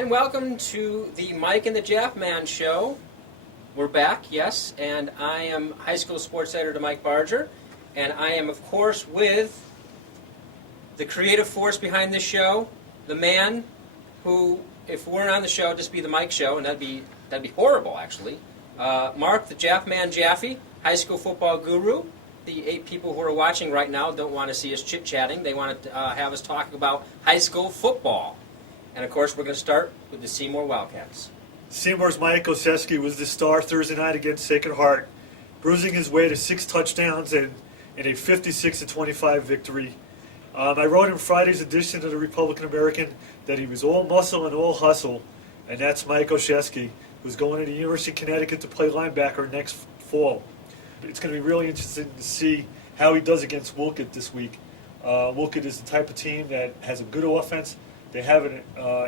And welcome to the Mike and the Jaffman show. We're back, yes, and I am high school sports editor Mike Barger, and I am, of course, with the creative force behind this show, the man who, if we weren't on the show, just be the Mike show, and that'd be horrible, actually. Mark, the Jaffman Jaffe, high school football guru. The 8 people who are watching right now don't want to see us chit-chatting. They want to have us talking about high school football. And, of course, we're going to start with the Seymour Wildcats. Seymour's Mike Olszewski was the star Thursday night against Sacred Heart, bruising his way to 6 touchdowns and a 56-25 victory. I wrote in Friday's edition of the Republican American that he was all muscle and all hustle, and that's Mike Olszewski, who's going to the University of Connecticut to play linebacker next fall. It's going to be really interesting to see how he does against Wolcott this week. Wolcott is the type of team that has a good offense. They have an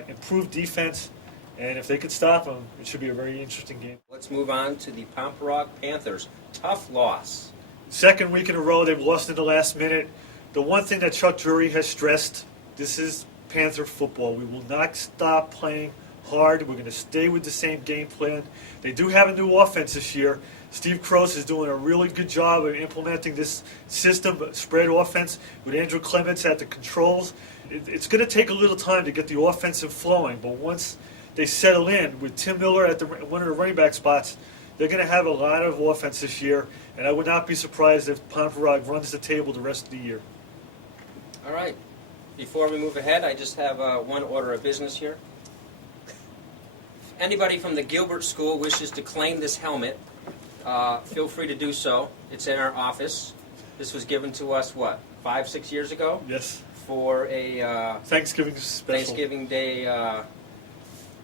improved defense, and if they could stop them, it should be a very interesting game. Let's move on to the Pomperaug Panthers. Tough loss. Second week in a row, they've lost in the last minute. The one thing that Chuck Drury has stressed, this is Panther football. We will not stop playing hard. We're going to stay with the same game plan. They do have a new offense this year. Steve Kroos is doing a really good job of implementing this system, spread offense, with Andrew Clements at the controls. It's going to take a little time to get the offensive flowing, but once they settle in with Tim Miller at one of the running back spots, they're going to have a lot of offense this year, and I would not be surprised if Pomperaug runs the table the rest of the year. All right. Before we move ahead, I just have one order of business here. If anybody from the Gilbert School wishes to claim this helmet, feel free to do so. It's in our office. This was given to us, 5-6 years ago? Yes. For a Thanksgiving special. Thanksgiving Day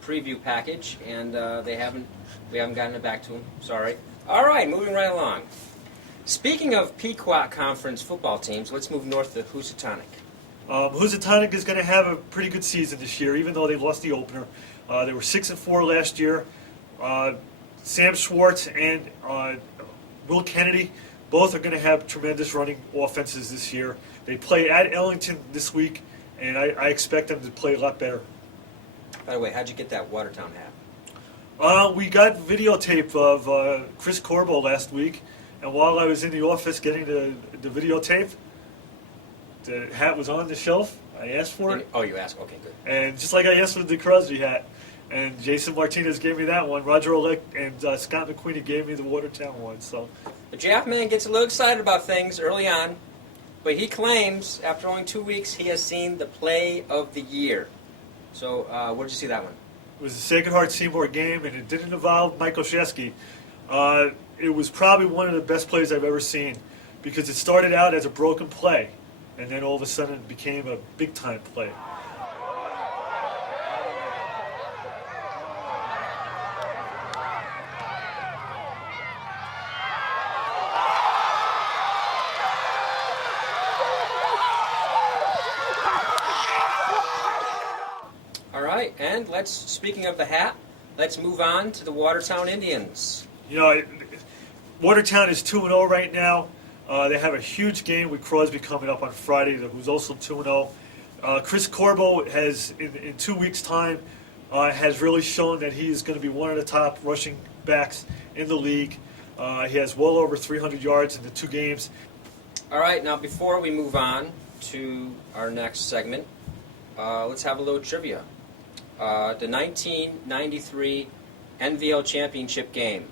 preview package, and we haven't gotten it back to them. Sorry. All right, moving right along. Speaking of Pequot Conference football teams, let's move north to Housatonic. Housatonic is going to have a pretty good season this year, even though they lost the opener. They were 6-4 last year. Sam Schwartz and Will Kennedy both are going to have tremendous running offenses this year. They play at Ellington this week, and I expect them to play a lot better. By the way, how'd you get that Watertown hat? We got videotape of Chris Corbo last week, and while I was in the office getting the videotape, the hat was on the shelf. I asked for it. Oh, you asked? Okay, good. And just like I asked for the Crosby hat, and Jason Martinez gave me that one. Roger Olek and Scott McQueenie gave me the Watertown one. So the Jaffman gets a little excited about things early on, but he claims after only 2 weeks he has seen the play of the year. So where'd you see that one? It was the Sacred Heart Seymour game, and it didn't involve Mike Olszewski. It was probably one of the best plays I've ever seen because it started out as a broken play, and then all of a sudden it became a big-time play. And speaking of the hat, let's move on to the Watertown Indians. You know, Watertown is 2-0 right now. They have a huge game with Crosby coming up on Friday, who's also 2-0. Chris Corbo has, in 2 weeks' time, has really shown that he is going to be one of the top rushing backs in the league. He has well over 300 yards in the 2 games. All right, now before we move on to our next segment, let's have a little trivia. The 1993 NVL Championship game.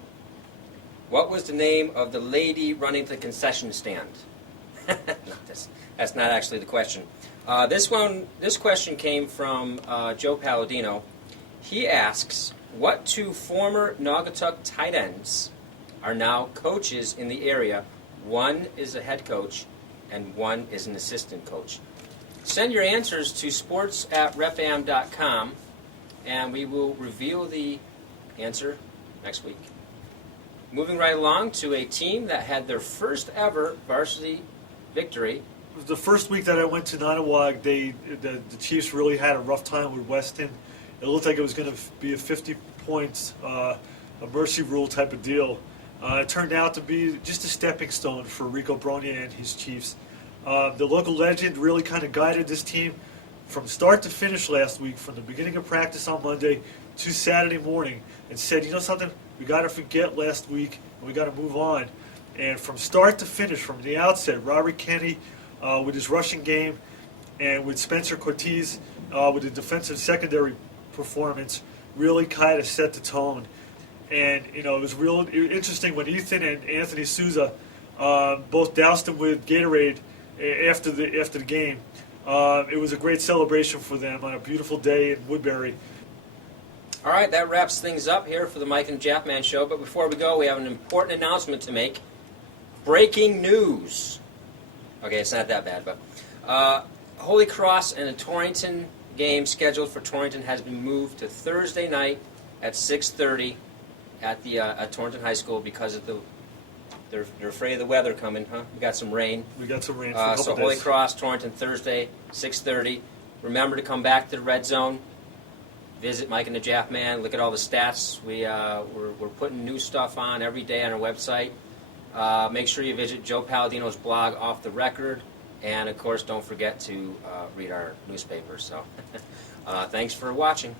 What was the name of the lady running the concession stand? That's not actually the question. This question came from Joe Palladino. He asks, what 2 former Naugatuck tight ends are now coaches in the area? One is a head coach, and one is an assistant coach. Send your answers to sports@repam.com. And we will reveal the answer next week. Moving right along to a team that had their first ever varsity victory. It was the first week that I went to Nottowag. The Chiefs really had a rough time with Weston. It looked like it was going to be a 50 points, a mercy rule type of deal. It turned out to be just a stepping stone for Rico Bronia and his Chiefs. The local legend really kind of guided this team from start to finish last week, from the beginning of practice on Monday to Saturday morning, and said, you know something, we got to forget last week and we got to move on. And from start to finish, from the outset, Robert Kenny with his rushing game, and with Spencer Cortez with the defensive secondary performance, really kind of set the tone. And it was real interesting when Ethan and Anthony Souza both doused him with Gatorade after the game. It was a great celebration for them on a beautiful day in Woodbury. All right, that wraps things up here for the Mike and Jaffman show. But before we go, we have an important announcement to make. Breaking news. Okay, it's not that bad, but Holy Cross and the Torrington game scheduled for Torrington has been moved to Thursday night at 6:30 at Torrington High School because of they're afraid of the weather coming, huh? We got some rain. We got some rain for a couple so days. Holy Cross, Torrington, Thursday, 6:30. Remember to come back to the Red Zone. Visit Mike and the Jaffman. Look at all the stats. We're putting new stuff on every day on our website. Make sure you visit Joe Palladino's blog, Off the Record. And, of course, don't forget to read our newspaper. So thanks for watching.